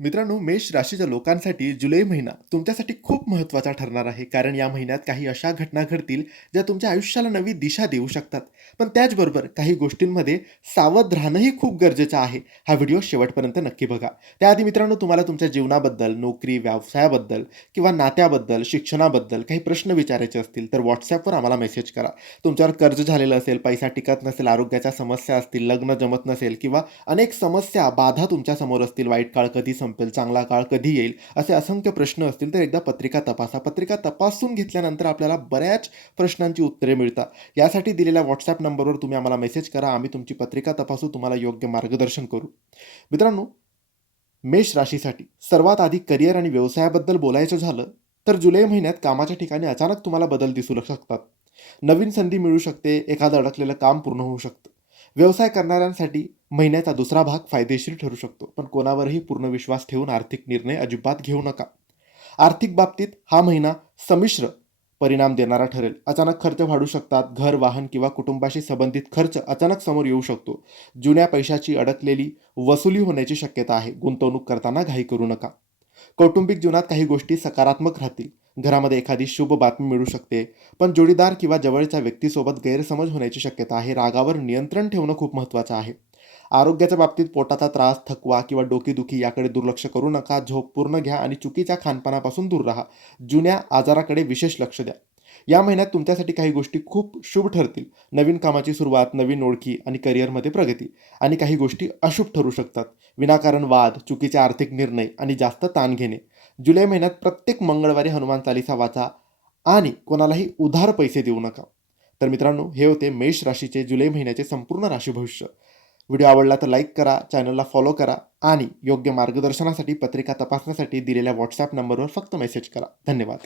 मित्रांनो, मेष राशीच्या लोकांसाठी जुलै महिना तुमच्यासाठी खूप महत्त्वाचा ठरणार आहे. कारण या महिन्यात काही अशा घटना घडतील, ज्या तुमच्या आयुष्याला नवी दिशा देऊ शकतात. पण त्याचबरोबर काही गोष्टींमध्ये सावध राहणंही खूप गरजेचं आहे. हा व्हिडिओ शेवटपर्यंत नक्की बघा. त्याआधी मित्रांनो, तुम्हाला तुमच्या जीवनाबद्दल, नोकरी, व्यवसायाबद्दल किंवा नात्याबद्दल, शिक्षणाबद्दल काही प्रश्न विचारायचे असतील, तर WhatsAppवर आम्हाला मेसेज करा. तुमच्यावर कर्ज झालेलं असेल, पैसा टिकत नसेल, आरोग्याच्या समस्या असतील, लग्न जमत नसेल किंवा अनेक समस्या, बाधा तुमच्यासमोर असतील, वाईट काळ कधी संपेल, चांगला काळ कधी येईल, असे असंख्य प्रश्न असतील, तर एकदा पत्रिका तपासा. पत्रिका तपासून घेतल्यानंतर आपल्याला बऱ्याच प्रश्नांची उत्तरे मिळतात. यासाठी दिलेल्या WhatsApp नंबरवर तुम्ही आम्हाला मेसेज करा. आम्ही तुमची पत्रिका तपासू, तुम्हाला योग्य मार्गदर्शन करू. मित्रांनो, मेष राशीसाठी सर्वात आधी करिअर आणि व्यवसायाबद्दल बोलायचं झालं, तर जुलै महिन्यात कामाच्या ठिकाणी अचानक तुम्हाला बदल दिसू शकतात. नवीन संधी मिळू शकते, एखादं अडकलेलं काम पूर्ण होऊ शकतं. व्यवसाय करणाऱ्यांसाठी महिन्याचा दुसरा भाग फायदेशीर ठरू शकतो, पण कोणावरही पूर्ण विश्वास ठेवून आर्थिक निर्णय अजिबात घेऊ नका. आर्थिक बाबतीत हा महिना संमिश्र परिणाम देणारा ठरेल. अचानक खर्च वाढू शकतात. घर, वाहन किंवा कुटुंबाशी संबंधित खर्च अचानक समोर येऊ शकतो. जुन्या पैशाची अडकलेली वसुली होण्याची शक्यता आहे. गुंतवणूक करताना घाई करू नका. कौटुंबिक जीवनात काही गोष्टी सकारात्मक राहतील. घरामध्ये एखादी शुभ बातमी मिळू शकते, पण जोडीदार किंवा जवळच्या व्यक्तीसोबत गैरसमज होण्याची शक्यता आहे. रागावर नियंत्रण ठेवणं खूप महत्त्वाचं आहे. आरोग्याच्या बाबतीत पोटाचा त्रास, थकवा किंवा डोकेदुखी याकडे दुर्लक्ष करू नका. झोप पूर्ण घ्या आणि चुकीच्या खानपानापासून दूर राहा. जुन्या आजाराकडे विशेष लक्ष द्या. या महिन्यात तुमच्यासाठी काही गोष्टी खूप शुभ ठरतील. नवीन कामाची सुरुवात, नवीन ओळखी आणि करिअरमध्ये प्रगती. आणि काही गोष्टी अशुभ ठरू शकतात. विनाकारण वाद, चुकीचे आर्थिक निर्णय आणि जास्त ताण घेणे. जुलै महिन्यात प्रत्येक मंगळवारी हनुमान चालीसा वाचा आणि कोणालाही उधार पैसे देऊ नका. तर मित्रांनो, हे होते मेष राशीचे जुलै महिन्याचे संपूर्ण राशी भविष्य. व्हिडिओ आवडला तर लाईक करा, चॅनलला फॉलो करा आणि योग्य मार्गदर्शनासाठी पत्रिका तपासण्यासाठी दिलेल्या WhatsApp नंबरवर फक्त मेसेज करा. धन्यवाद.